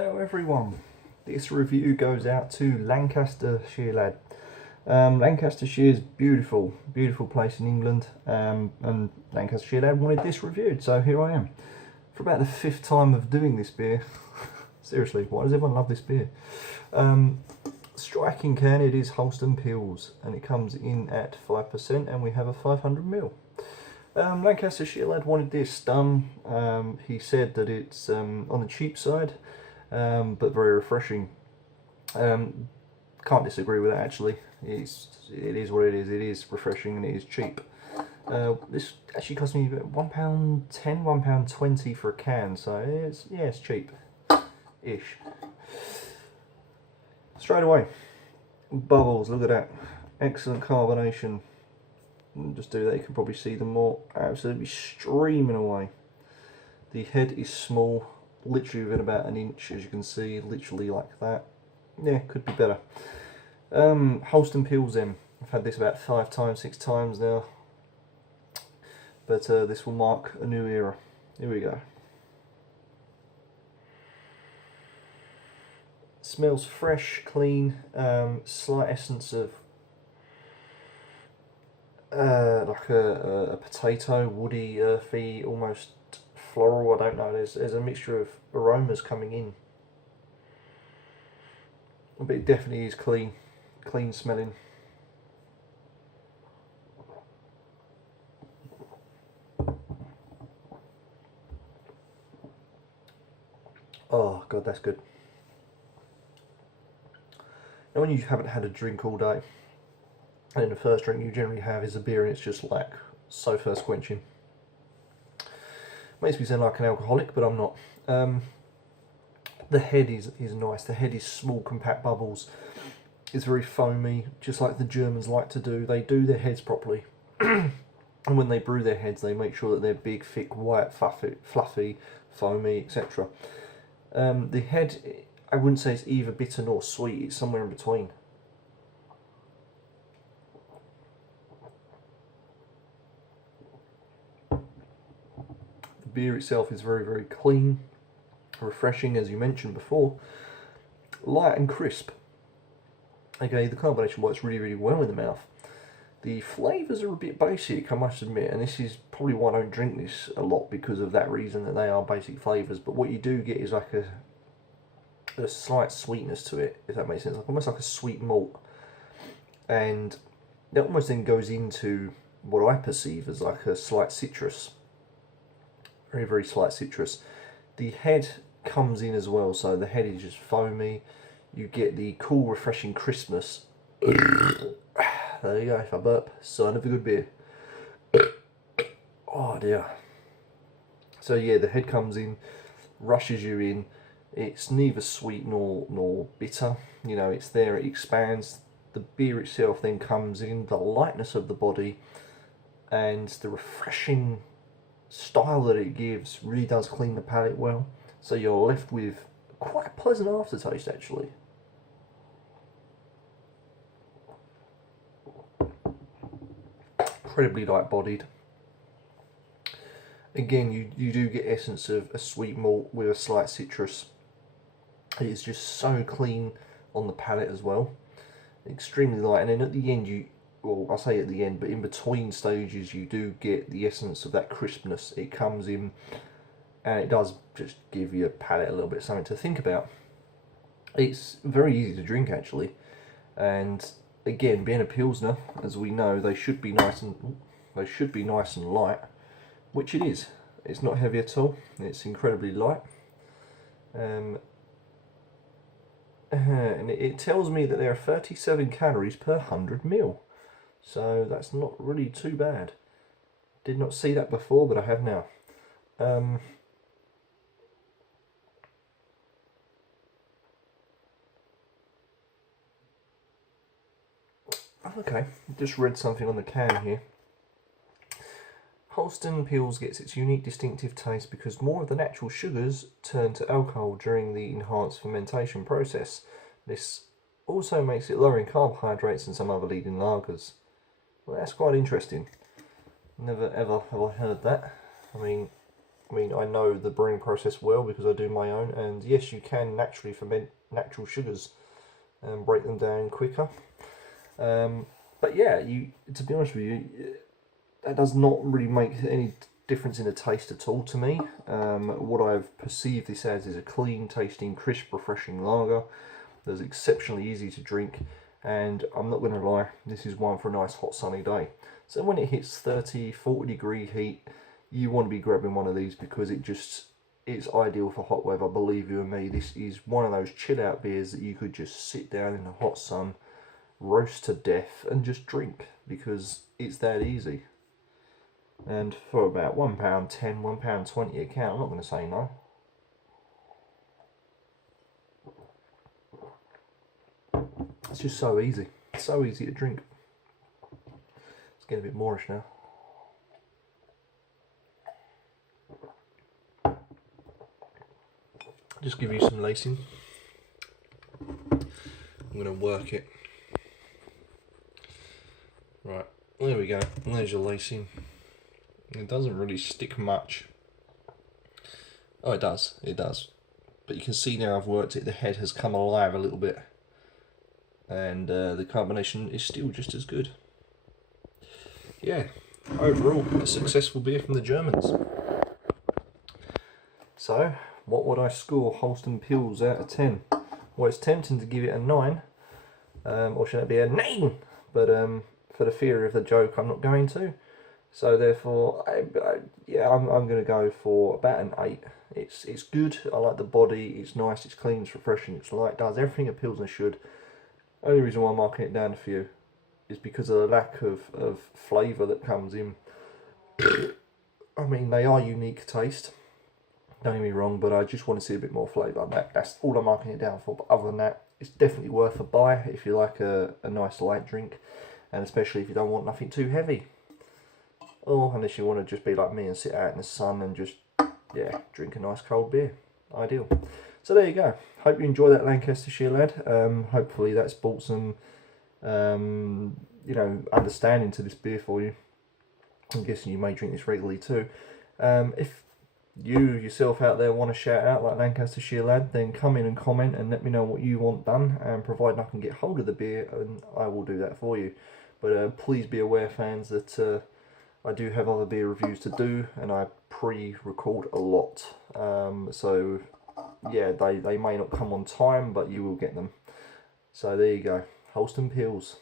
Hello everyone, this review goes out to Lancashire Lad. Lancashire is beautiful, beautiful place in England, and Lancashire Lad wanted this reviewed, so here I am. For about the 5th time of doing this beer. Seriously, why does everyone love this beer? Striking can, it is Holston Pils, and it comes in at 5%, and we have a 500ml. Lancashire Lad wanted this done. He said that it's on the cheap side, but very refreshing. Can't disagree with that actually. It is what it is. It is refreshing and it is cheap. This actually cost me £1.10, £1.20 for a can, so it's cheap-ish. Straight away, bubbles. Look at that, excellent carbonation. Just do that, you can probably see them more. Absolutely streaming away. The head is small, literally within about an inch, as you can see, literally like that. Yeah, could be better. Holston Pils in. I've had this about 5 times, 6 times now, but this will mark a new era. Here we go. Smells fresh, clean, slight essence of like a potato, woody, earthy, almost floral. I don't know. There's a mixture of aromas coming in, but it definitely is clean smelling. Oh god, that's good. Now when you haven't had a drink all day, and then the first drink you generally have is a beer and it's just like so thirst quenching. Makes me sound like an alcoholic, but I'm not. The head is nice. The head is small, compact bubbles. It's very foamy, just like the Germans like to do. They do their heads properly. And when they brew their heads, they make sure that they're big, thick, white, fluffy, foamy, etc. The head, I wouldn't say it's either bitter nor sweet. It's somewhere in between. The beer itself is very, very clean, refreshing, as you mentioned before, light and crisp. Okay, the carbonation works really, really well in the mouth. The flavours are a bit basic, I must admit, and this is probably why I don't drink this a lot, because of that reason, that they are basic flavours. But what you do get is like a slight sweetness to it, if that makes sense, like almost like a sweet malt, and that almost then goes into what I perceive as like a slight citrus, very, very slight citrus. The head comes in as well, so the head is just foamy. You get the cool, refreshing crispness. There you go, if I burp, sign of a good beer. Oh dear. So yeah, the head comes in, rushes you in. It's neither sweet nor bitter. You know, it's there, it expands. The beer itself then comes in, the lightness of the body, and the refreshing style that it gives really does clean the palate well. So you're left with quite a pleasant aftertaste actually. Incredibly light bodied. Again, you do get essence of a sweet malt with a slight citrus. It is just so clean on the palate as well. Extremely light, and then at the end well, I say at the end, but in between stages you do get the essence of that crispness. It comes in and it does just give your palate a little bit something to think about. It's very easy to drink actually, and again, being a pilsner, as we know, they should be nice and light, which it is. It's not heavy at all. It's incredibly light, and it tells me that there are 37 calories per 100ml. So that's not really too bad. Did not see that before, but I have now. Okay, just read something on the can here. Holston Pils gets its unique distinctive taste because more of the natural sugars turn to alcohol during the enhanced fermentation process. This also makes it lower in carbohydrates than some other leading lagers. Well, that's quite interesting. Never ever have I heard that. I mean, I mean, I know the brewing process well because I do my own, and yes, you can naturally ferment natural sugars and break them down quicker. But yeah, to be honest with you, that does not really make any difference in the taste at all to me. What I've perceived this as is a clean tasting, crisp, refreshing lager that's exceptionally easy to drink, and I'm not going to lie, this is one for a nice hot sunny day. So when it hits 30-40 degree heat, you want to be grabbing one of these because it's ideal for hot weather. Believe you me, this is one of those chill out beers that you could just sit down in the hot sun, roast to death and just drink because it's that easy. And for about £1.10, £1.20 a can, I'm not going to say no. It's just so easy. It's so easy to drink. It's getting a bit moreish now. Just give you some lacing. I'm going to work it. Right, there we go. And there's your lacing. It doesn't really stick much. Oh, it does. It does. But you can see now I've worked it. The head has come alive a little bit. And the carbonation is still just as good. Yeah, overall, a successful beer from the Germans. So, what would I score Holston Pils out of 10? Well, it's tempting to give it a 9, or should it be a 9? But for the fear of the joke, I'm not going to. So therefore, I'm going to go for about an 8. It's good. I like the body. It's nice. It's clean. It's refreshing. It's light. It does everything a Pilsner should. Only reason why I'm marking it down for you is because of the lack of flavour that comes in. I mean, they are unique taste. Don't get me wrong, but I just want to see a bit more flavour. That's all I'm marking it down for. But other than that, it's definitely worth a buy if you like a nice light drink, and especially if you don't want nothing too heavy. Or unless you want to just be like me and sit out in the sun and just, yeah, drink a nice cold beer. Ideal. So there you go. Hope you enjoy that Lancashire lad. Hopefully that's brought some, understanding to this beer for you. I'm guessing you may drink this regularly too. If you yourself out there want to shout out like Lancashire lad, then come in and comment and let me know what you want done, and providing I can get hold of the beer, and I will do that for you. But please be aware, fans, that I do have other beer reviews to do, and I pre-record a lot. So yeah, they may not come on time, but you will get them. So there you go, Holston Pils.